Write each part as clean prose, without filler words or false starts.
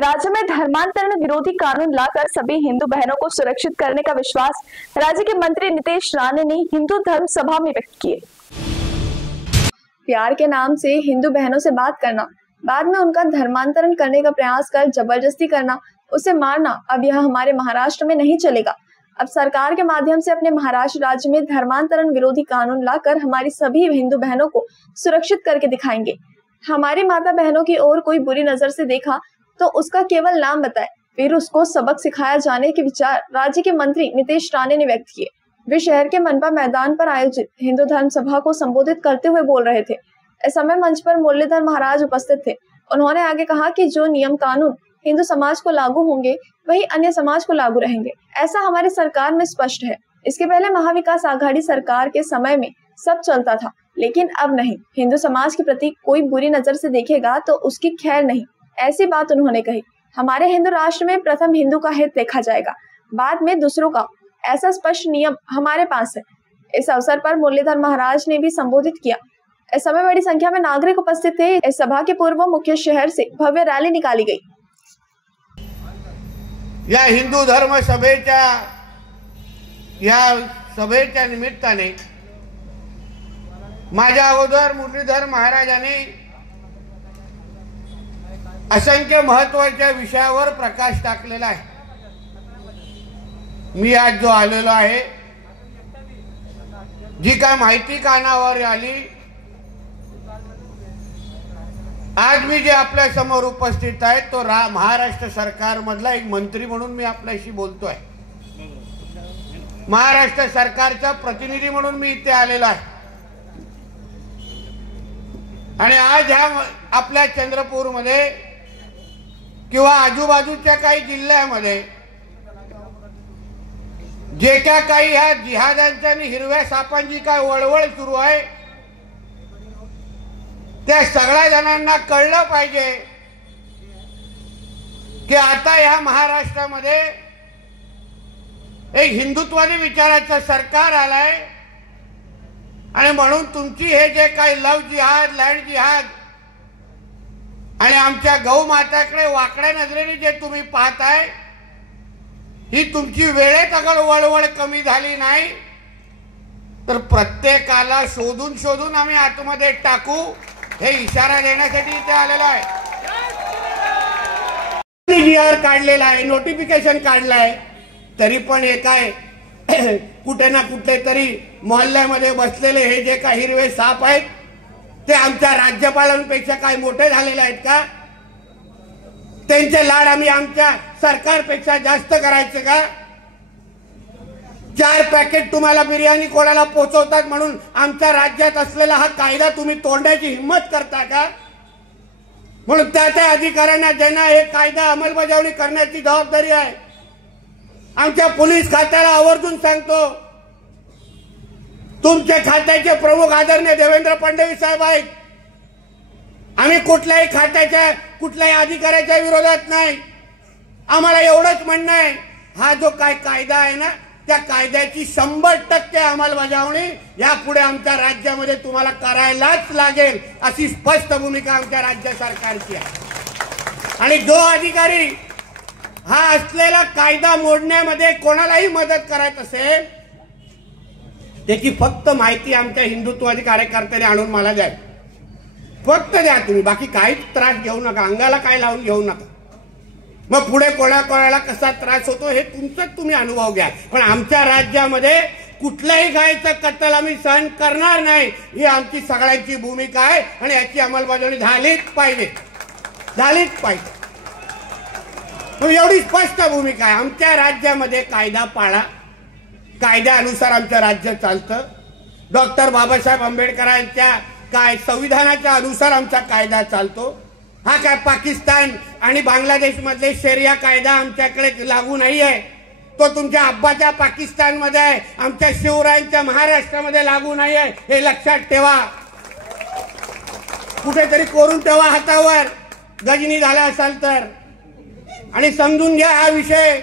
राज्य में धर्मांतरण विरोधी कानून लाकर सभी हिंदू बहनों को सुरक्षित करने का विश्वास राज्य के मंत्री नितेश राणे ने हिंदू धर्म सभा में व्यक्त किए। प्यार के नाम से हिंदू बहनों से बात करना, बाद में उनका धर्मांतरण करने का प्रयास कर जबरदस्ती करना, उसे मारना, अब यह हमारे महाराष्ट्र में नहीं चलेगा। अब सरकार के माध्यम से अपने महाराष्ट्र राज्य में धर्मांतरण विरोधी कानून लाकर हमारी सभी हिंदू बहनों को सुरक्षित करके दिखाएंगे। हमारी माता बहनों की ओर कोई बुरी नजर से देखा तो उसका केवल नाम बताए, फिर उसको सबक सिखाया जाने के विचार राज्य के मंत्री नितेश राणे ने व्यक्त किए। वे शहर के मनपा मैदान पर आयोजित हिंदू धर्म सभा को संबोधित करते हुए बोल रहे थे। इस समय मंच पर मुरलीधर महाराज उपस्थित थे। उन्होंने आगे कहा कि जो नियम कानून हिंदू समाज को लागू होंगे वही अन्य समाज को लागू रहेंगे, ऐसा हमारी सरकार में स्पष्ट है। इसके पहले महाविकास आघाड़ी सरकार के समय में सब चलता था, लेकिन अब नहीं। हिंदू समाज के प्रति कोई बुरी नजर से देखेगा तो उसकी खैर नहीं, ऐसी बात उन्होंने कही। हमारे हिंदू राष्ट्र में प्रथम हिंदू का हित देखा जाएगा, बाद में दूसरों का, ऐसा स्पष्ट नियम हमारे पास है। इस अवसर पर मुरलीधर महाराज ने भी संबोधित किया। इस समय बड़ी संख्या में नागरिक उपस्थित थे। इस सभा के पूर्व मुख्य शहर से भव्य रैली निकाली गई। या हिंदू धर्म सभेच्या निमित्ताने माझ्या अगोदर मुरलीधर महाराजांनी असंख्य महत्त्वाच्या विषयावर प्रकाश टाकलेला आहे। मी आज जो आलेलो आहे, जी काय माहिती कानावर आली, आज मी जे आपल्या समोर उपस्थित आहे तो महाराष्ट्र सरकार मधला एक मंत्री म्हणून मी आपल्याशी बोलतोय। महाराष्ट्र सरकारचा प्रतिनिधी म्हणून मी इथे आलेलो आहे आणि आज ह्या आपल्या चंद्रपूर मध्ये किंवा आजूबाजूच्या काही जिल्ह्यामध्ये जे काही ह्या जिहादांच्या आणि हिरव्या सापांची काय वळवळ सुरू आहे, त्या सगळ्या जणांना कळलं पाहिजे की आता ह्या महाराष्ट्रामध्ये एक हिंदुत्वादी विचाराचं सरकार आलंय आणि म्हणून तुमची हे जे काही लव जिहाद, लँड जिहाद आणि आमच्या गौ माताकडे वाकड्या नजरेने जे तुम्ही पाहताय, ही तुमची वेळेत अगर वळवळ कमी झाली नाही तर प्रत्येकाला शोधून शोधून आम्ही आतमध्ये टाकू, हे इशारा देण्यासाठी इथे आलेला आहे। जीआर काढलेला आहे, नोटिफिकेशन काढलाय, तरी पण हे काय कुठे ना कुठे तरी मोहल्ल्यामध्ये बसलेले हे जे काही हिरवे साप आहेत ते आमच्या राज्यपालांपेक्षा काय मोठे झालेले आहेत का? त्यांचे लाड आम्ही आमच्या सरकारपेक्षा जास्त करायचे का? 4 पॅकेट तुम्हाला बिर्याणी कोणाला पोहोचवतात म्हणून आमच्या राज्यात असलेला हा कायदा तुम्ही तोडण्याची हिम्मत करता का? म्हणून त्या अधिकाऱ्यांना ज्यांना हे कायदा अंमलबजावणी करण्याची जबाबदारी आहे, आमच्या पोलीस खात्याला आवर्जून सांगतो, तुमच्या खात्याचे प्रमुख आदरणीय देवेंद्र फडणवीस साहेब आहेत। आम्ही कुठल्याही खात्याच्या कुठल्याही अधिकाऱ्याच्या विरोधात नाही। आम्हाला एवढंच म्हणणं आहे, हा जो काय कायदा आहे ना, त्या कायद्याची 100% अंमलबजावणी यापुढे आमच्या राज्यामध्ये तुम्हाला करायलाच लागेल, अशी स्पष्ट भूमिका आमच्या राज्य सरकारची आहे। आणि जो अधिकारी हा असलेला कायदा मोडण्यामध्ये कोणालाही मदत करायच असेल, त्याची फक्त माहिती आमच्या हिंदुत्ववादी कार्यकर्त्यांनी आणून मला द्या, फक्त द्या तुम्ही, बाकी काहीच त्रास घेऊ नका, अंगाला काय लावून घेऊ नका। मग पुढे कोणाला कसा त्रास होतो हे तुमचाच तुम्ही अनुभव घ्या, पण आमच्या राज्यामध्ये कुठल्याही गायचं कत्तल आम्ही सहन करणार नाही, ही आमची सगळ्यांची भूमिका आहे आणि याची अंमलबजावणी झालीच पाहिजे, झालीच पाहिजे। एवढी स्पष्ट भूमिका आहे। आमच्या राज्यामध्ये कायदा पाळा, कायद्यानुसार आमचं राज्य चालतं। डॉक्टर बाबासाहेब आंबेडकरांच्या काय संविधानाच्या अनुसार आमचा कायदा चालतो। हा काय पाकिस्तान आणि बांगलादेश मधले शरिया कायदा आमच्याकडे लागू नाही आहे, तो तुमच्या अब्बाच्या पाकिस्तानमध्ये आहे, आमच्या शिवरायांच्या महाराष्ट्रामध्ये लागू नाही आहे, हे लक्षात ठेवा। कुठेतरी कोरून ठेवा हातावर, गजनी झाला असाल तर, आणि समजून घ्या हा विषय।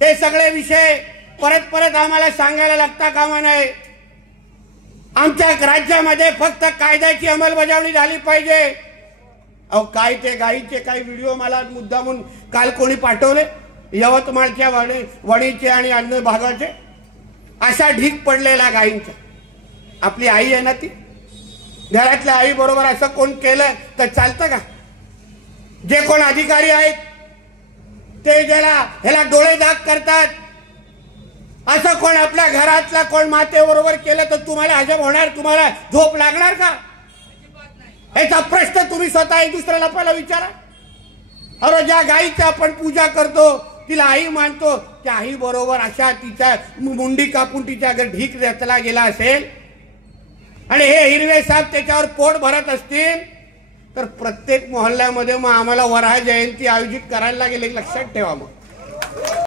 हे सगळे विषय परत परत आम्हाला सांगायला लागता कामा नये। आमच्या राज्यामध्ये फक्त कायद्याची अंमलबजावणी झाली पाहिजे, अहो काय ते गाईचे काही व्हिडिओ मला मुद्दामून काल कोणी पाठवले, यवतमाळच्या वणीचे आणि अन्य भागाचे, अशा ढीक पडलेला गाईंचा. आपली आई आहे ना ती, घरातल्या आई बरोबर असं कोण केलं तर चालतं का? जे कोण अधिकारी आहेत ते ह्याला डोळे दाग करतात, असं कोण आपल्या घरातला कोण मातेबरोबर केलं तर तुम्हाला हजम होणार, तुम्हाला झोप लागणार का? याचा प्रश्न तुम्ही स्वतः एक दुसऱ्याला पहिला विचारा. अरे ज्या गाईची आपण पूजा करतो, तिला आई मानतो, त्या आई बरोबर अशा तिच्या मुंडी कापून तिच्या अगर ढीक रचला गेला असेल आणि हे हिरवे साहेब त्याच्यावर पोट भरत असतील तर प्रत्येक मोहल्ल्यामध्ये मग आम्हाला वराह जयंती आयोजित करायला लागेल, लक्षात ठेवा. मग